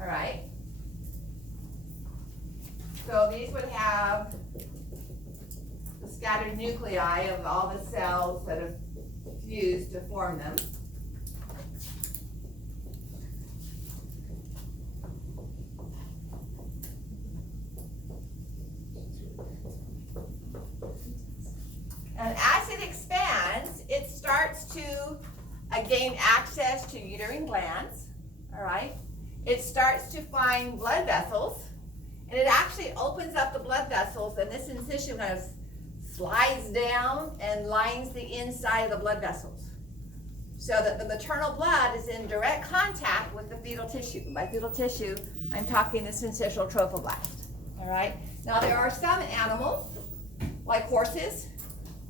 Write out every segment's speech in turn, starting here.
All right. So these would have the scattered nuclei of all the cells that have fused to form them. And as it expands, it starts to gain access to uterine glands, all right? It starts to find blood vessels, and it actually opens up the blood vessels, and this incision kind of slides down and lines the inside of the blood vessels, so that the maternal blood is in direct contact with the fetal tissue. By fetal tissue, I'm talking the syncytial trophoblast, all right? Now, there are some animals, like horses,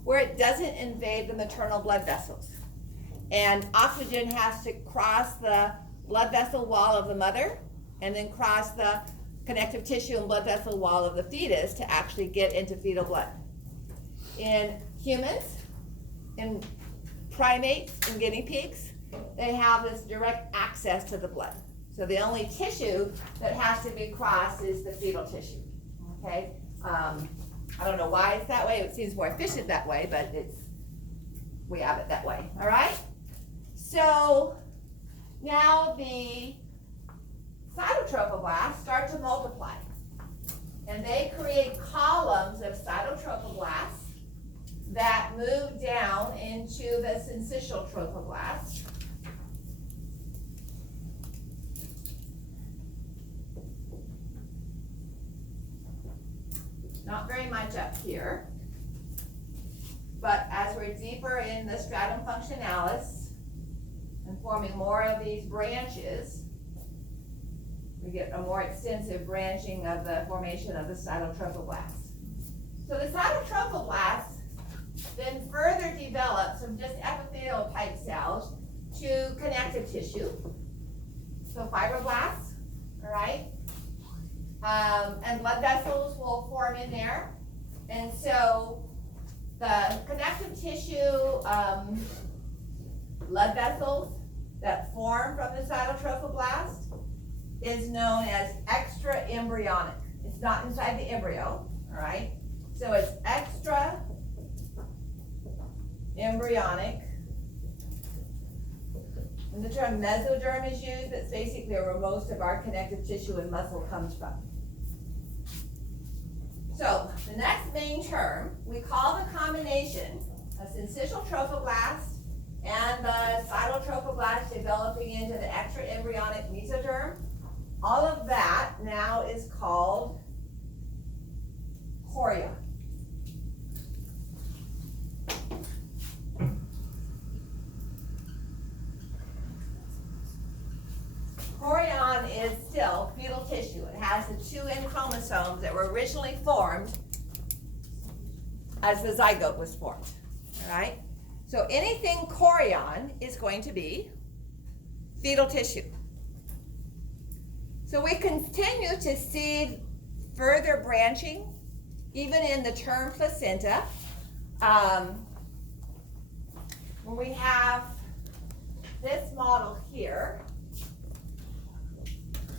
where it doesn't invade the maternal blood vessels. And oxygen has to cross the blood vessel wall of the mother and then cross the connective tissue and blood vessel wall of the fetus to actually get into fetal blood. In humans, in primates, and guinea pigs, they have this direct access to the blood. So the only tissue that has to be crossed is the fetal tissue, okay? I don't know why it's that way. It seems more efficient that way, but we have it that way, all right? So now the cytotrophoblasts start to multiply, and they create columns of cytotrophoblasts that move down into the syncytial trophoblast. Not very much up here, but as we're deeper in the stratum functionalis and forming more of these branches, we get a more extensive branching of the formation of the cytotrophoblasts. So the cytotrophoblasts then further develop from just epithelial type cells to connective tissue, so fibroblasts, all right? And blood vessels will form in there. And so the connective tissue blood vessels that form from the cytotrophoblast is known as extra embryonic. It's not inside the embryo, all right? So it's extra embryonic. When the term mesoderm is used, it's basically where most of our connective tissue and muscle comes from. So the next main term, we call the combination of syncytial trophoblast and the cytotrophoblast developing into the extra embryonic mesoderm. All of that now is called chorion. Chorion is still fetal tissue. It has the two N chromosomes that were originally formed as the zygote was formed, all right? So anything chorion is going to be fetal tissue. So we continue to see further branching, even in the term placenta. When we have this model here,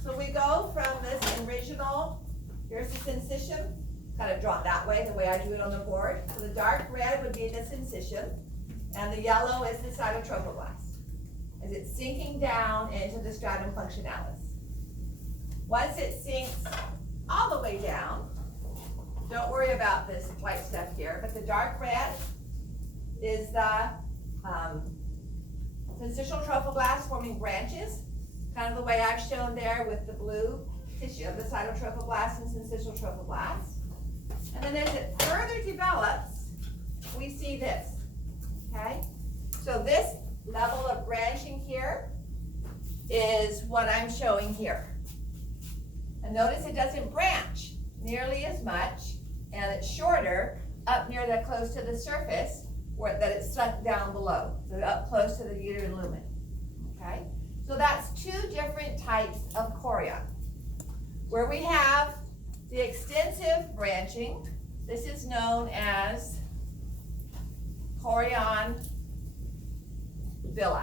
so we go from this original, here's the syncytium, kind of drawn that way, the way I do it on the board. So the dark red would be the syncytium, and the yellow is the cytotrophoblast, as it's sinking down into the stratum functionalis. Once it sinks all the way down, don't worry about this white stuff here, but the dark red is the syncytial trophoblast forming branches, kind of the way I've shown there with the blue tissue of the cytotrophoblast and syncytial trophoblast. And then as it further develops, we see this, okay? So this level of branching here is what I'm showing here. And notice it doesn't branch nearly as much, and it's shorter up near the close to the surface where that it's sunk down below, so up close to the uterine lumen, okay? So that's two different types of chorion. Where we have the extensive branching, this is known as chorion villi,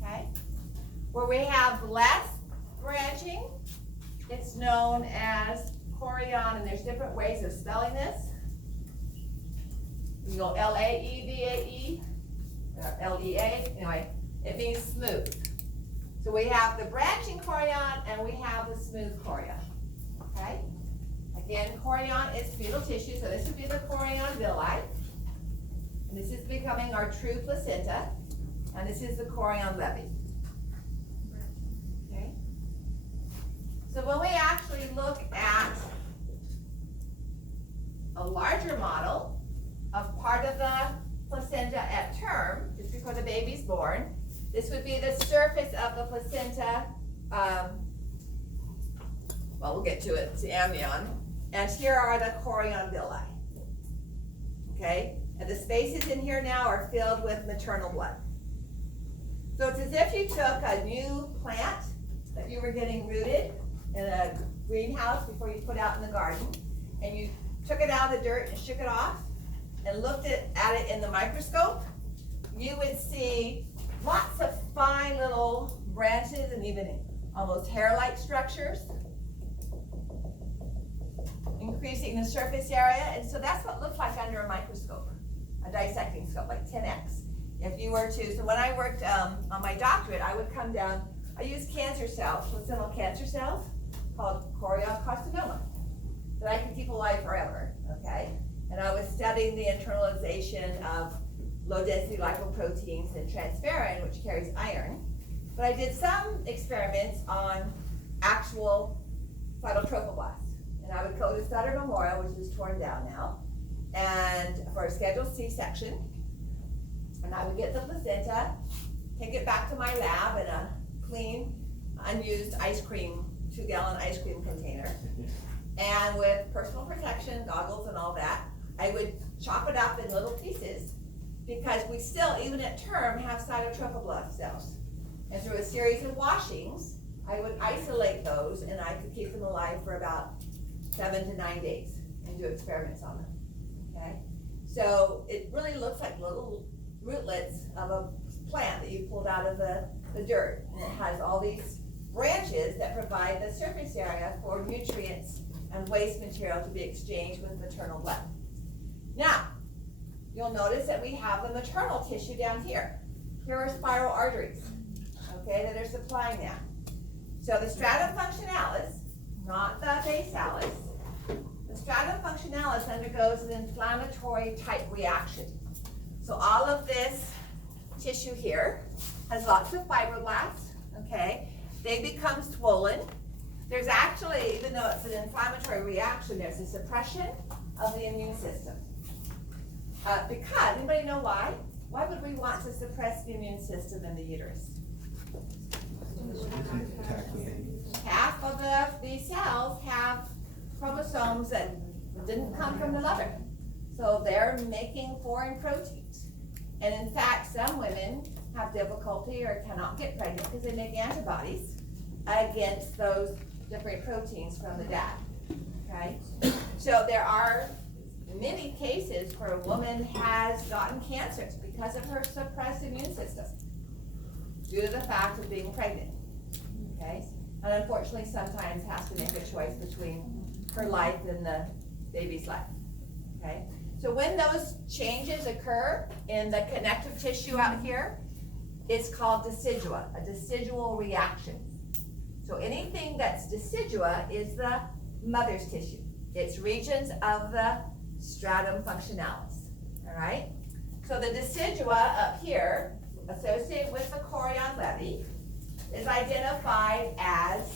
okay? Where we have less branching, it's known as chorion, and there's different ways of spelling this. You go L-A-E-V-A-E, or L-E-A, anyway, it means smooth. So we have the branching chorion and we have the smooth chorion, okay? Again, chorion is fetal tissue, so this would be the chorion villi. And this is becoming our true placenta, and this is the chorion levy. Okay? So when we actually look at a larger model of part of the placenta at term, just before the baby's born, this would be the surface of the placenta, well, we'll get to it, it's the amnion, and here are the chorion villi, okay? And the spaces in here now are filled with maternal blood. So it's as if you took a new plant that you were getting rooted in a greenhouse before you put out in the garden, and you took it out of the dirt and shook it off, and looked at it in the microscope, you would see lots of fine little branches and even almost hair-like structures, increasing the surface area. And so that's what it looks like under a microscope, a dissecting scope, like 10x. If you were to, so when I worked on my doctorate, I would come down, I used cancer cells, placental cancer cells, called choriocarcinoma, that I could keep alive forever, okay? And I was studying the internalization of low-density lipoproteins and transferrin, which carries iron. But I did some experiments on actual cytotrophoblasts. And I would go to Sutter Memorial, which is torn down now, and for a scheduled C-section. And I would get the placenta, take it back to my lab in a clean, unused ice cream, 2-gallon ice cream container. And with personal protection, goggles and all that, I would chop it up in little pieces, because we still, even at term, have cytotrophoblast cells. And through a series of washings, I would isolate those, and I could keep them alive for about 7 to 9 days and do experiments on them, okay? So it really looks like little rootlets of a plant that you pulled out of the dirt. And it has all these branches that provide the surface area for nutrients and waste material to be exchanged with maternal blood. Now, you'll notice that we have the maternal tissue down here. Here are spiral arteries, okay, that are supplying that. So the stratum functionalis, not the basalis, the stratum functionalis undergoes an inflammatory type reaction. So all of this tissue here has lots of fibroblasts, okay? They become swollen. There's actually, even though it's an inflammatory reaction, there's a suppression of the immune system. Because, anybody know why? Why would we want to suppress the immune system in the uterus? Half of these cells have chromosomes that didn't come from the mother. So they're making foreign proteins. And in fact, some women have difficulty or cannot get pregnant because they make antibodies against those different proteins from the dad, okay? So there are many cases where a woman has gotten cancers because of her suppressed immune system due to the fact of being pregnant, okay? And unfortunately, sometimes has to make a choice between her life and the baby's life, okay? So when those changes occur in the connective tissue out here, it's called decidua, a decidual reaction. So anything that's decidua is the mother's tissue. It's regions of the stratum functionalis, all right? So the decidua up here, associated with the chorion levy, is identified as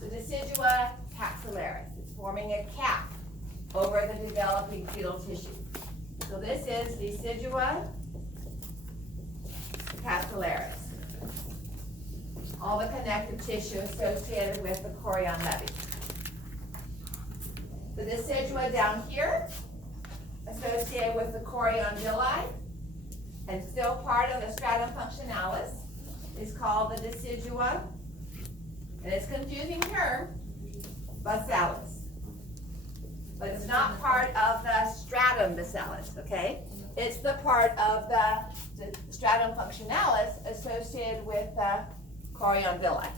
the decidua capsularis. It's forming a cap over the developing fetal tissue. So this is decidua capsularis. All the connective tissue associated with the chorion levy. The decidua down here, associated with the chorion villi, and still part of the stratum functionalis, is called the decidua, and it's a confusing term, basalis. But it's not part of the stratum basalis, okay? It's the part of the stratum functionalis associated with the chorion villi.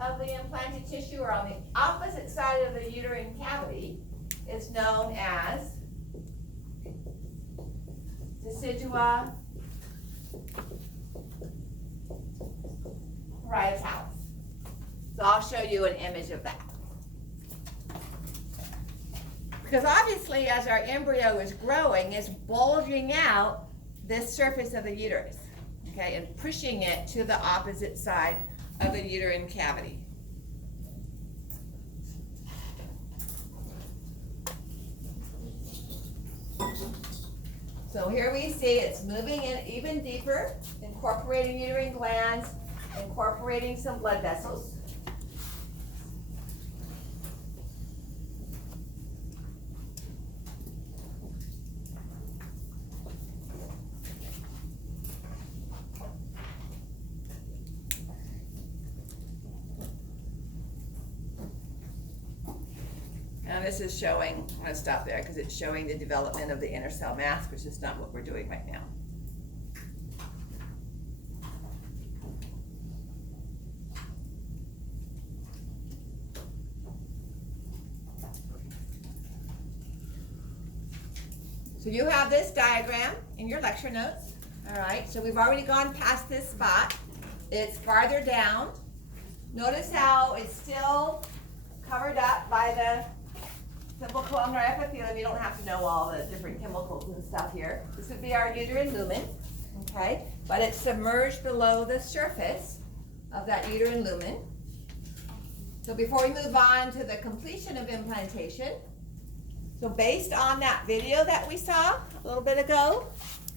of the implanted tissue, or on the opposite side of the uterine cavity, is known as decidua parietalis. So I'll show you an image of that. Because obviously as our embryo is growing, it's bulging out this surface of the uterus, okay, and pushing it to the opposite side of the uterine cavity. So here we see it's moving in even deeper, incorporating uterine glands, incorporating some blood vessels. And this is showing, I'm going to stop there because it's showing the development of the inner cell mass, which is not what we're doing right now. So you have this diagram in your lecture notes, all right? So we've already gone past this spot. It's farther down. Notice how it's still covered up by the simple columnar epithelium. You don't have to know all the different chemicals and stuff here. This would be our uterine lumen, okay? But it's submerged below the surface of that uterine lumen. So before we move on to the completion of implantation, so based on that video that we saw a little bit ago,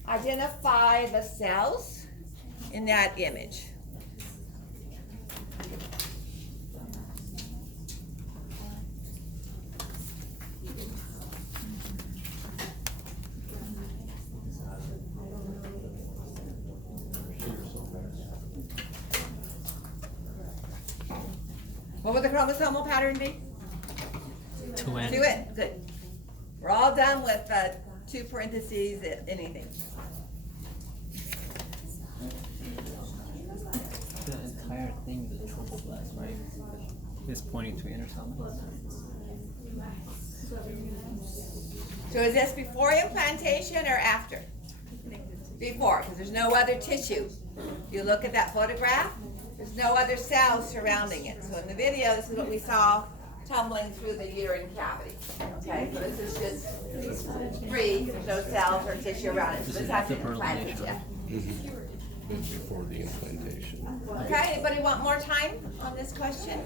identify the cells in that image. What would the chromosomal pattern be? 2N. 2N, good. We're all done with 2 parentheses, anything. The entire thing, the triple flags, right? Is pointing to inner cell mass. So is this before implantation or after? Before, because there's no other tissue. If you look at that photograph, there's no other cells surrounding it. So in the video, this is what we saw tumbling through the uterine cavity. Okay, so this is just free, there's no cells or tissue around it. So this hasn't implanted yet. Before the implantation. Okay, anybody want more time on this question?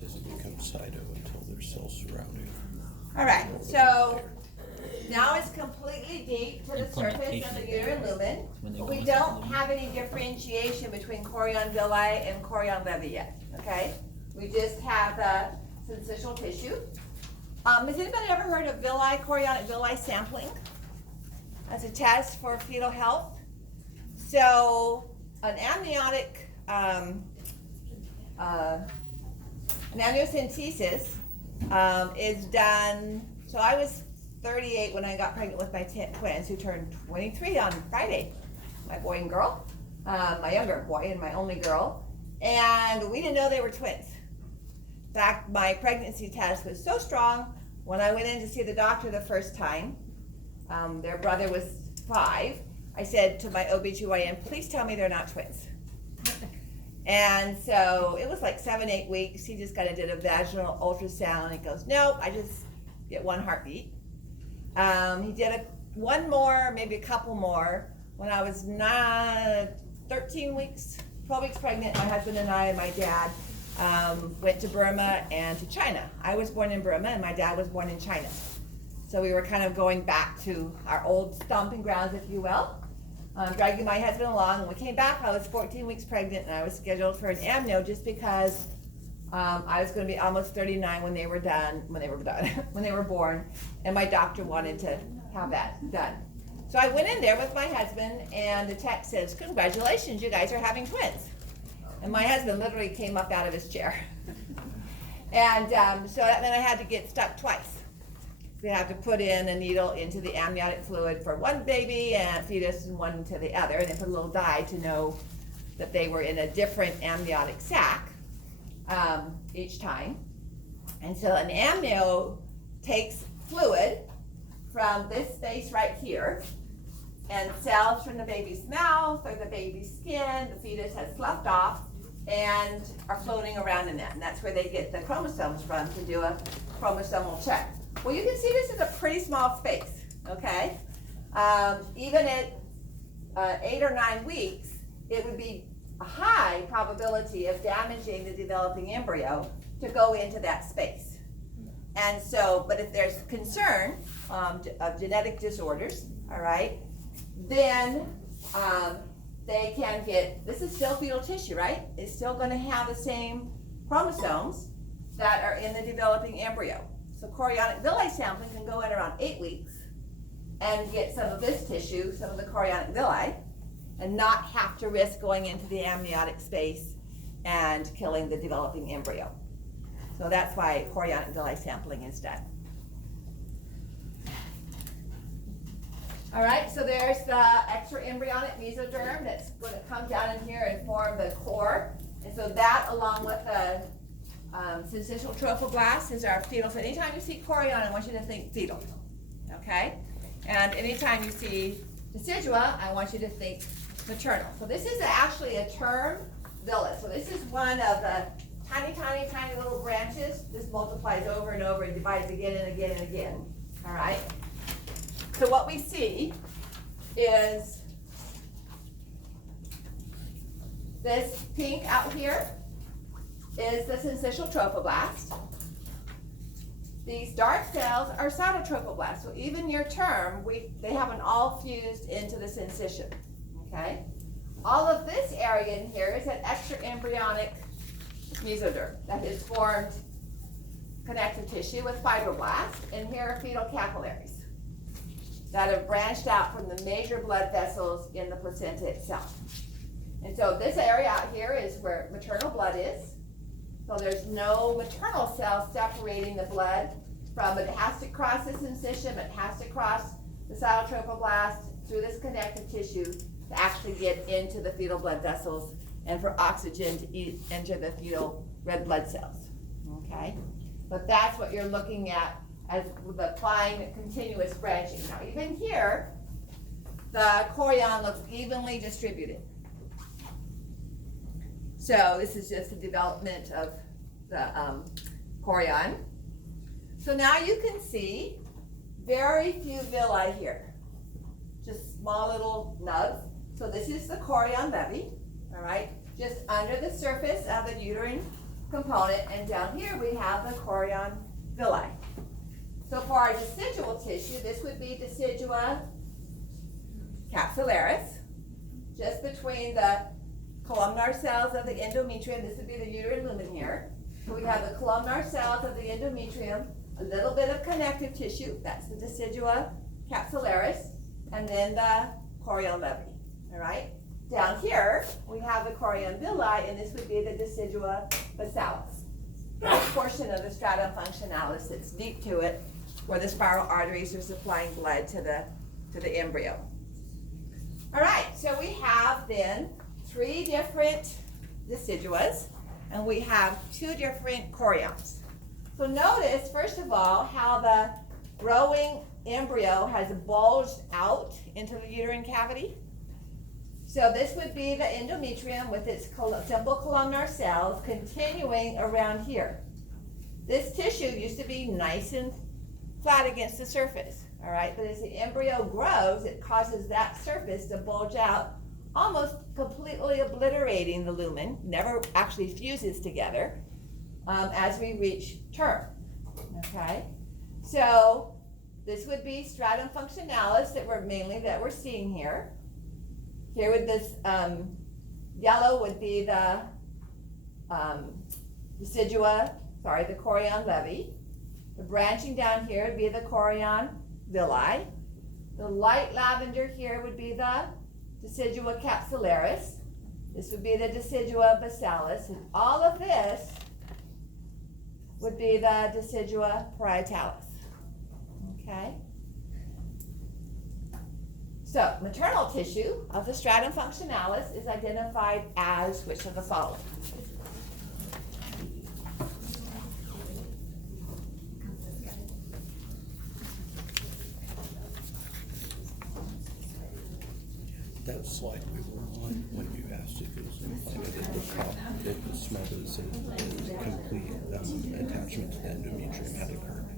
Doesn't become cyto until there's cells surrounding it. All right, so now it's completely deep to the surface of the uterine lumen. We don't have any differentiation between chorion villi and chorion levi yet, okay? We just have the syncytial tissue. Has anybody ever heard of chorionic villi sampling as a test for fetal health? So an amniocentesis is done. So I was 38 when I got pregnant with my twins, who turned 23 on Friday. My boy and girl, my younger boy and my only girl, and we didn't know they were twins. In fact, my pregnancy test was so strong, when I went in to see the doctor the first time, their brother was 5, I said to my OBGYN, please tell me they're not twins. And so it was like 7-8 weeks. He just kind of did a vaginal ultrasound. He goes, nope, I just get 1 heartbeat. He did one more, maybe a couple more, when I was 13 weeks, 12 weeks pregnant. My husband and I and my dad went to Burma and to China. I was born in Burma and my dad was born in China. So we were kind of going back to our old stomping grounds, if you will, dragging my husband along. When we came back, I was 14 weeks pregnant and I was scheduled for an amnio just because I was going to be almost 39 when they were born, and my doctor wanted to have that done. So I went in there with my husband, and the tech says, congratulations, you guys are having twins. And my husband literally came up out of his chair. And so then I had to get stuck twice. They had to put in a needle into the amniotic fluid for one baby and fetus and one to the other, and then put a little dye to know that they were in a different amniotic sac. each time. And so an amnio takes fluid from this space right here, and cells from the baby's mouth or the baby's skin, the fetus has sloughed off and are floating around in that. And that's where they get the chromosomes from to do a chromosomal check. Well, you can see this is a pretty small space, okay? Even at 8 or 9 weeks, it would be a high probability of damaging the developing embryo to go into that space. And so, but if there's concern of genetic disorders, all right, then they can get, this is still fetal tissue, right? It's still going to have the same chromosomes that are in the developing embryo. So chorionic villi sampling can go in around 8 weeks and get some of this tissue, some of the chorionic villi, and not have to risk going into the amniotic space and killing the developing embryo. So that's why chorionic villi sampling is done. All right, so there's the extraembryonic mesoderm that's going to come down in here and form the core. And so that, along with the syncytial trophoblast, is our fetal. So anytime you see chorion, I want you to think fetal, okay? And anytime you see decidua, I want you to think maternal. So this is actually a term villus. So this is one of the tiny, tiny, tiny little branches. This multiplies over and over and divides again and again and again, all right? So what we see is this pink out here is the syncytial trophoblast. These dark cells are cytotrophoblasts. So even near term, they haven't all fused into the syncytium, okay? All of this area in here is an extraembryonic mesoderm that has formed connective tissue with fibroblasts, and here are fetal capillaries that have branched out from the major blood vessels in the placenta itself. And so this area out here is where maternal blood is. So there's no maternal cell separating the blood from it. It has to cross the syncytium, it has to cross the cytotrophoblast through this connective tissue to actually get into the fetal blood vessels and for oxygen to enter the fetal red blood cells, okay? But that's what you're looking at as the fine continuous branching. Now even here, the chorion looks evenly distributed. So this is just the development of the chorion. So now you can see very few villi here, just small little nubs. So this is the chorion levy, all right, just under the surface of the uterine component, and down here we have the chorion villi. So for our decidual tissue, this would be decidua capsularis, just between the columnar cells of the endometrium. This would be the uterine lumen here. So we have the columnar cells of the endometrium, a little bit of connective tissue, that's the decidua capsularis, and then the chorion levy, all right? Down here, we have the chorion villi, and this would be the decidua basalis. That portion of the stratum functionalis that's deep to it, where the spiral arteries are supplying blood to the embryo. All right, so we have then 3 different deciduas, and we have 2 different chorions. So notice, first of all, how the growing embryo has bulged out into the uterine cavity. So this would be the endometrium with its simple columnar cells continuing around here. This tissue used to be nice and flat against the surface, all right? But as the embryo grows, it causes that surface to bulge out, almost completely obliterating the lumen, never actually fuses together as we reach term, okay? So this would be stratum functionalis that we're seeing here. Here with this yellow would be the the chorion levy. The branching down here would be the chorion villi. The light lavender here would be the decidua capsularis. This would be the decidua basalis, and all of this would be the decidua parietalis. Okay? So, maternal tissue of the stratum functionalis is identified as which of the following? That slide we were on when you asked it, because at the top, it was smelled as a complete attachment to the endometrium had occurred.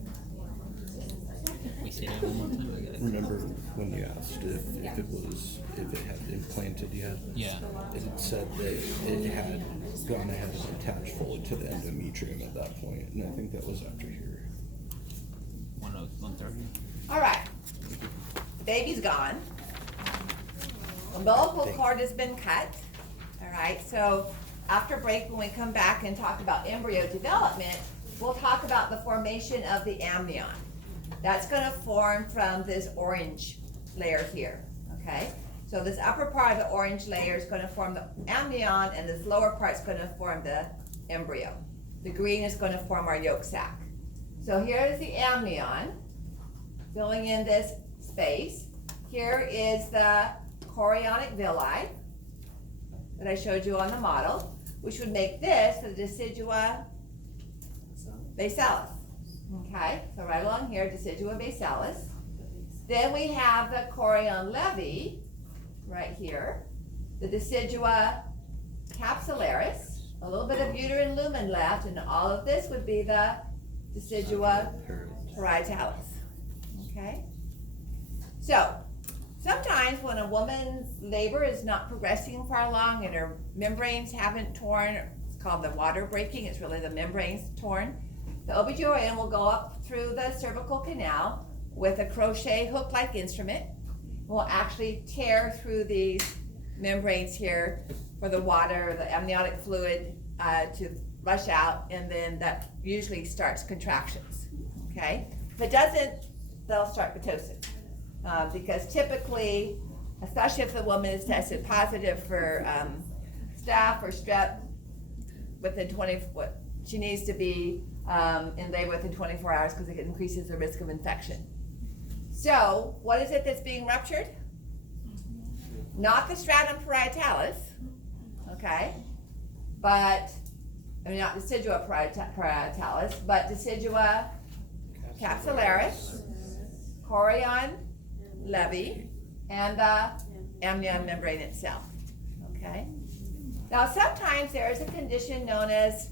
We say that one more time. I got it. Remember when you asked if it had implanted yet? Yeah. It had said that it had gone ahead and attached fully to the endometrium at that point, and I think that was after here. 130. All right. The baby's gone. Umbilical cord has been cut. All right, so after break, when we come back and talk about embryo development, we'll talk about the formation of the amnion. That's gonna form from this orange layer here, okay? So this upper part of the orange layer is gonna form the amnion, and this lower part is gonna form the embryo. The green is gonna form our yolk sac. So here is the amnion, filling in this space. Here is the chorionic villi that I showed you on the model, which would make this the decidua basalis. Okay, so right along here, decidua basalis. Then we have the chorion levi, right here, the decidua capsularis, a little bit of uterine lumen left, and all of this would be the decidua parietalis. Okay? So, sometimes when a woman's labor is not progressing far along and her membranes haven't torn, it's called the water breaking, it's really the membranes torn, the OBGYN will go up through the cervical canal with a crochet hook-like instrument. Will actually tear through these membranes here for the water, the amniotic fluid to rush out, and then that usually starts contractions, okay? If it doesn't, they'll start pitocin. Because typically, especially if the woman is tested positive for staph or strep, she needs to be in labor within 24 hours because it increases the risk of infection. So, what is it that's being ruptured? Not the stratum parietalis, okay? But, not decidua parietalis, but decidua capsularis, chorion levi, and the amnion membrane itself, okay? Now, sometimes there is a condition known as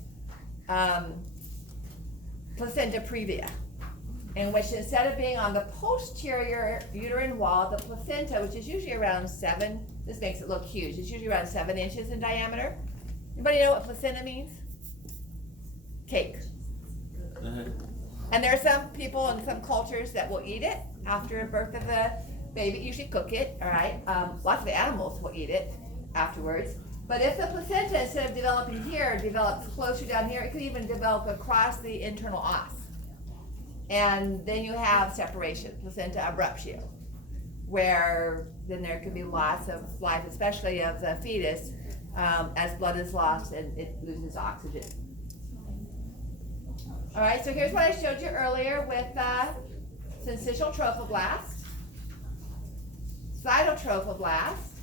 placenta previa, in which instead of being on the posterior uterine wall, the placenta, which is usually around 7, this makes it look huge, it's usually around 7 inches in diameter. Anybody know what placenta means? Cake. And there are some people in some cultures that will eat it after birth of the baby, usually cook it, all right? Lots of animals will eat it afterwards. But if the placenta, instead of developing here, develops closer down here, it could even develop across the internal os. And then you have separation, placenta abruptio, where then there could be loss of life, especially of the fetus, as blood is lost and it loses oxygen. All right, so here's what I showed you earlier with syncytial trophoblast, cytotrophoblast,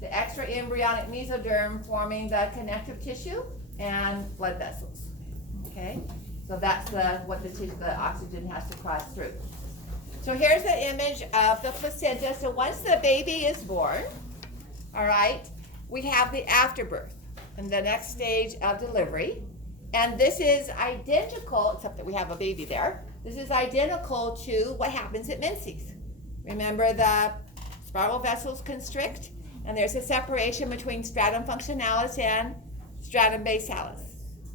the extraembryonic mesoderm forming the connective tissue and blood vessels. Okay, so that's what the oxygen has to cross through. So here's the image of the placenta. So once the baby is born, all right, we have the afterbirth and the next stage of delivery. And this is identical, except that we have a baby there. This is identical to what happens at menses. Remember, the spiral vessels constrict, and there's a separation between stratum functionalis and stratum basalis.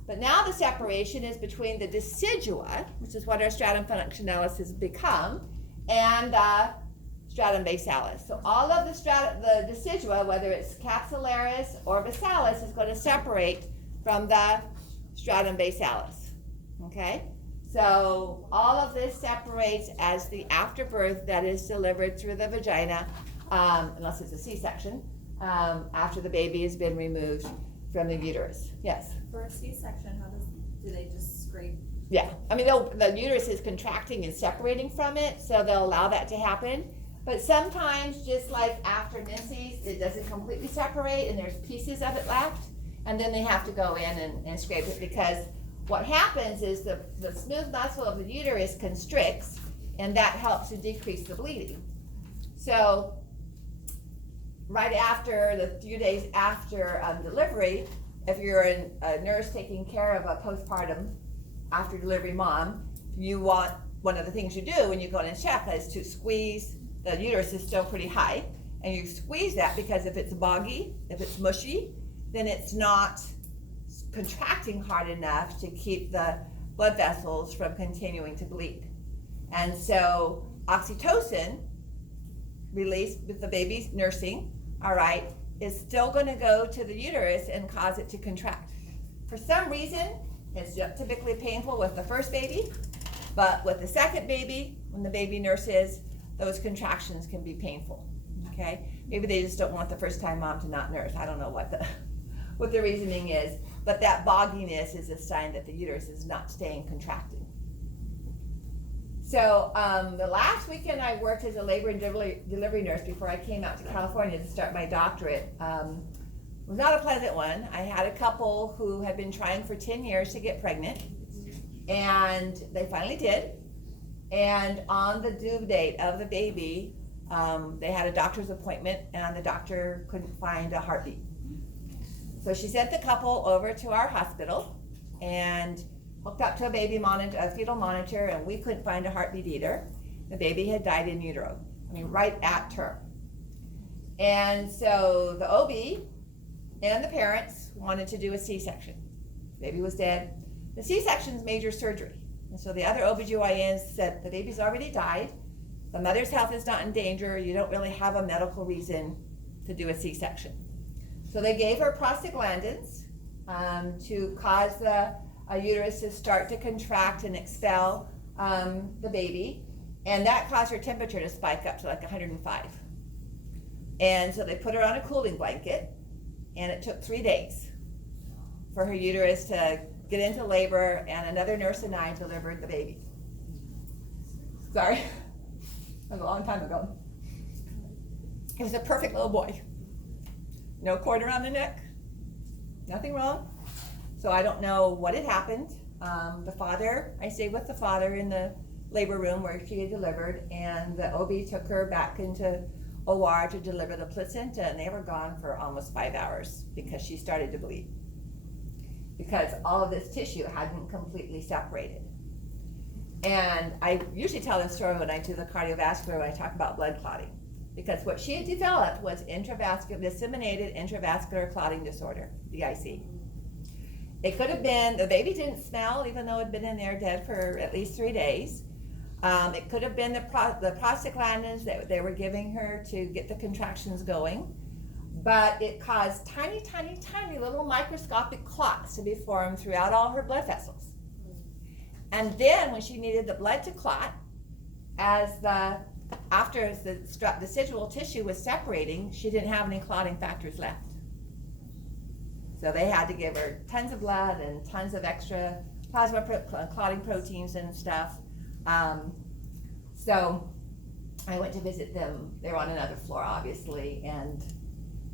But now the separation is between the decidua, which is what our stratum functionalis has become, and stratum basalis. So all of the decidua, whether it's capsularis or basalis, is going to separate from the stratum basalis, okay? So all of this separates as the afterbirth that is delivered through the vagina, unless it's a C-section, after the baby has been removed from the uterus. Yes? For a C-section, do they just scrape? Yeah, I mean, the uterus is contracting and separating from it, so they'll allow that to happen. But sometimes, just like after menses, it doesn't completely separate and there's pieces of it left. And then they have to go in and scrape it, because what happens is the smooth muscle of the uterus constricts, and that helps to decrease the bleeding. So right after, the few days after delivery, if you're a nurse taking care of a postpartum after delivery mom, you want, one of the things you do when you go in and check is to squeeze, the uterus is still pretty high, and you squeeze that because if it's boggy, if it's mushy, then it's not contracting hard enough to keep the blood vessels from continuing to bleed. And so oxytocin, released with the baby's nursing, all right, is still going to go to the uterus and cause it to contract. For some reason, it's typically painful with the first baby, but with the second baby, when the baby nurses, those contractions can be painful, okay? Maybe they just don't want the first time mom to not nurse. I don't know what the reasoning is, but that bogginess is a sign that the uterus is not staying contracted. So the last weekend I worked as a labor and delivery nurse before I came out to California to start my doctorate was not a pleasant one. I had a couple who had been trying for 10 years to get pregnant, and they finally did. And on the due date of the baby, they had a doctor's appointment, and the doctor couldn't find a heartbeat. So she sent the couple over to our hospital and hooked up to a baby monitor, a fetal monitor, and we couldn't find a heartbeat either. The baby had died in utero, right at term. And so the OB and the parents wanted to do a C-section. Baby was dead. The C-section's major surgery. And so the other OBGYNs said the baby's already died, the mother's health is not in danger, you don't really have a medical reason to do a C-section. So they gave her prostaglandins to cause the uterus to start to contract and expel the baby, and that caused her temperature to spike up to like 105. And so they put her on a cooling blanket, and it took 3 days for her uterus to get into labor, and another nurse and I delivered the baby. Sorry, that was a long time ago. It was a perfect little boy. No cord around the neck, nothing wrong. So I don't know what had happened. The father, I stayed with the father in the labor room where she had delivered, and the OB took her back into OR to deliver the placenta, and they were gone for almost 5 hours because she started to bleed. Because all of this tissue hadn't completely separated. And I usually tell this story when I do the cardiovascular, when I talk about blood clotting. Because what she had developed was disseminated intravascular clotting disorder, DIC. It could have been, the baby didn't smell, even though it had been in there dead for at least 3 days. It could have been the prostaglandins that they were giving her to get the contractions going. But it caused tiny, tiny, tiny little microscopic clots to be formed throughout all her blood vessels. And then when she needed the blood to clot, after the decidual tissue was separating, she didn't have any clotting factors left. So they had to give her tons of blood and tons of extra plasma clotting proteins and stuff. So I went to visit them. They were on another floor, obviously, and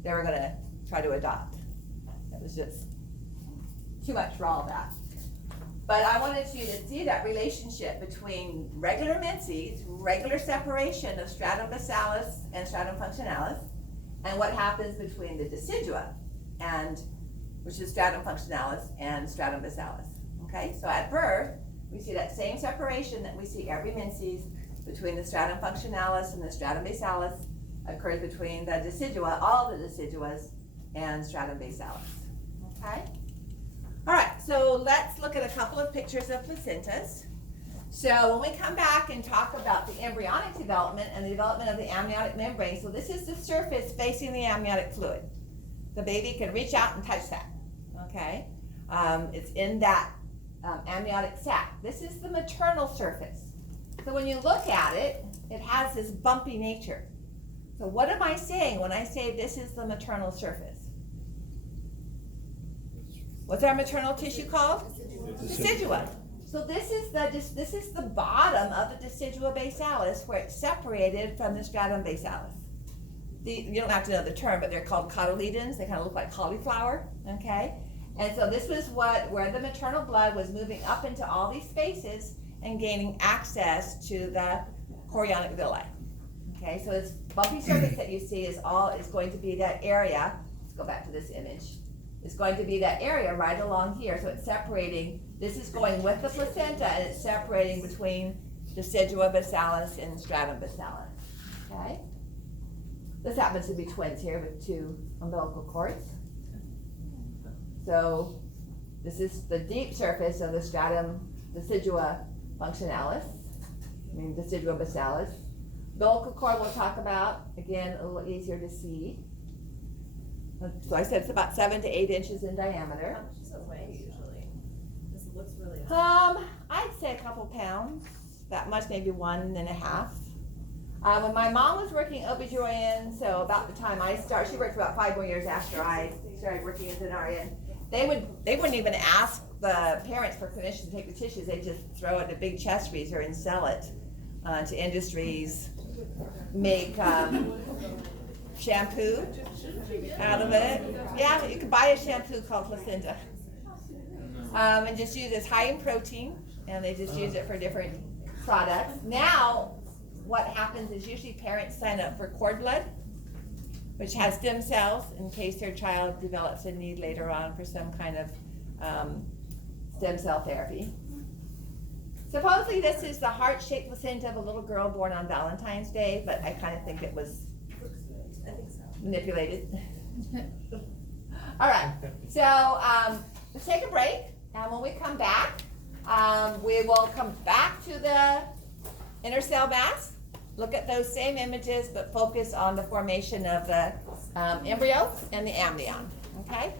they were going to try to adopt. It was just too much for all that. But I wanted you to see that relationship between regular menses, regular separation of stratum basalis and stratum functionalis, and what happens between the decidua, which is stratum functionalis, and stratum basalis. Okay, so at birth, we see that same separation that we see every menses between the stratum functionalis and the stratum basalis occurs between the decidua, all the deciduas, and stratum basalis. Okay? All right, so let's look at a couple of pictures of placentas. So when we come back and talk about the embryonic development and the development of the amniotic membrane, so this is the surface facing the amniotic fluid. The baby can reach out and touch that, okay? It's in that amniotic sac. This is the maternal surface. So when you look at it, it has this bumpy nature. So what am I saying when I say this is the maternal surface? What's our maternal tissue called? Decidua. So this is the bottom of the decidua basalis where it's separated from the stratum basalis. You don't have to know the term, but they're called cotyledons. They kind of look like cauliflower, okay? And so this was where the maternal blood was moving up into all these spaces and gaining access to the chorionic villi, Okay, so this bumpy surface that you see is going to be that area. Let's go back to this image. It's going to be that area right along here. So it's separating, this is going with the placenta and it's separating between decidua basalis and stratum basalis. Okay? This happens to be twins here with two umbilical cords. So this is the deep surface of the stratum decidua functionalis, decidua basalis. Umbilical cord we'll talk about, again, a little easier to see. So I said it's about 7 to 8 inches in diameter. How much does it weigh usually? This looks really high. I'd say a couple pounds, that much, maybe 1.5. When my mom was working OB/GYN, so about the time I started, she worked about 5 more years after I started working as an RN, they wouldn't even ask the parents for permission to take the tissues. They'd just throw it in a big chest freezer and sell it to industries, make shampoo out of it. Yeah, you could buy a shampoo called placenta. And just use it as high in protein, and they just use it for different products. Now, what happens is usually parents sign up for cord blood, which has stem cells in case their child develops a need later on for some kind of stem cell therapy. Supposedly this is the heart-shaped placenta of a little girl born on Valentine's Day, but I kind of think it was manipulated. All right, so let's take a break, and when we come back, we will come back to the inner cell mass, look at those same images, but focus on the formation of the embryo and the amnion, okay?